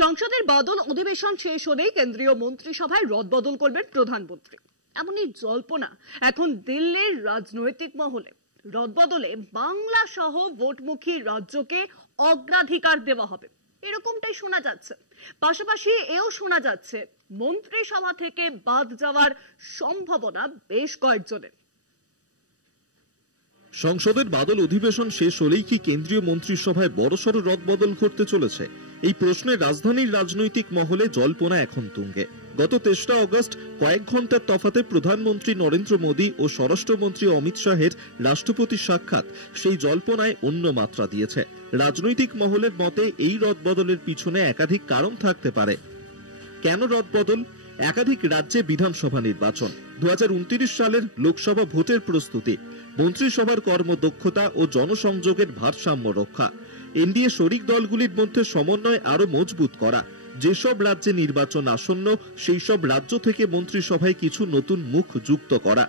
সংসদের বাদল অধিবেশন শেষ হলেই কেন্দ্রীয় মন্ত্রিসভায় রদবদল করবেন প্রধানমন্ত্রী। এমনই জল্পনা এখন দিল্লির রাজনৈতিক মহলে। রদবদলে বাংলা সহ ভোটমুখী রাজ্যকে অগ্রাধিকার দেওয়া হবে, এরকমটাই শোনা যাচ্ছে। পাশাপাশি এও শোনা যাচ্ছে মন্ত্রিসভা থেকে বাদ যাওয়ার সম্ভাবনা বেশ কয়েকজনের। সংসদের বাদল অধিবেশন শেষ হলেই কি কেন্দ্রীয় মন্ত্রিসভায় বড়সড় রদবদল ঘটতে চলেছে? এই প্রশ্নে রাজধানীর রাজনৈতিক মহলে জল্পনা এখন তুঙ্গে। গত ৩রা অগস্ট কয়েক ঘন্টার তফাতে প্রধানমন্ত্রী নরেন্দ্র মোদী ও স্বরাষ্ট্রমন্ত্রী অমিত শাহের রাষ্ট্রপতি সাক্ষাৎ সেই জল্পনায় অন্য মাত্রা দিয়েছে। রাজনৈতিক মহলের মতে এই রদবদলের পিছনে একাধিক কারণ থাকতে পারে। কেন রদবদল? একাধিক রাজ্যে বিধানসভা নির্বাচন, ২০২৯ সালের লোকসভা ভোটের প্রস্তুতি, মন্ত্রিসভার কর্মদক্ষতা ও জনসংযোগের ভারসাম্য রক্ষা, এনডিএ শরিক দলগুলির মধ্যে সমন্বয় আরো মজবুত করা, যেসব রাজ্যে নির্বাচন আসন্ন সেই সব রাজ্য থেকে মন্ত্রিসভায় কিছু নতুন মুখ যুক্ত করা।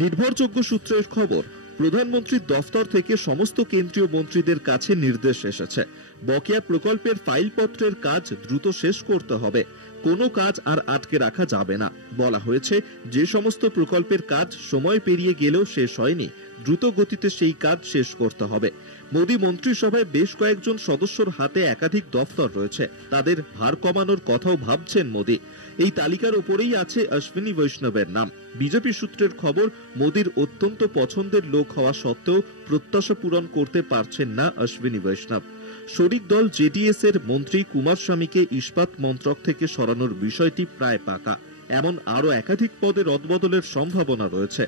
নির্ভরযোগ্য সূত্রের খবর, প্রধানমন্ত্রীর দফতর থেকে সমস্ত কেন্দ্রীয় মন্ত্রীদের কাছে নির্দেশ এসেছে, বকেয়া প্রকল্পের ফাইলপত্রের কাজ দ্রুত শেষ করতে হবে, কোনো কাজ আর আটকে রাখা যাবে না। বলা হয়েছে, যে সমস্ত প্রকল্পের কাজ সময় পেরিয়ে গেলেও শেষ হয়নি, দ্রুত গতিতে সেই কাজ শেষ করতে হবে। মোদী মন্ত্রিসভায় বেশ কয়েকজন সদস্যর হাতে একাধিক দফতর রয়েছে, তাদের ভার কমানোর কথাও ভাবছেন মোদী। এই তালিকার উপরেই আছে অশ্বিনী বৈষ্ণবের নাম। বিজেপি সূত্রের খবর, মোদীর অত্যন্ত পছন্দের লোক হওয়া সত্ত্বেও প্রত্যাশা পূরণ করতে পারছেন না অশ্বিনী বৈষ্ণব। শরিক দল জেডিএস এর মন্ত্রী কুমার স্বামীকে ইস্পাত মন্ত্রক থেকে সরানোর বিষয়টি প্রায় পাকা। এমন আরো একাধিক পদে রদবদলের সম্ভাবনা রয়েছে।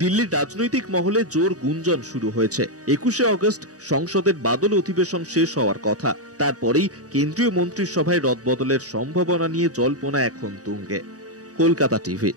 দিল্লির রাজনৈতিক মহলে জোর গুঞ্জন শুরু হয়েছে। ২১শে অগস্ট সংসদের বাদল অধিবেশন শেষ হওয়ার কথা, তারপরেই কেন্দ্রীয় মন্ত্রিসভায় রদবদলের সম্ভাবনা নিয়ে জল্পনা এখন তুঙ্গে। কলকাতা টিভি।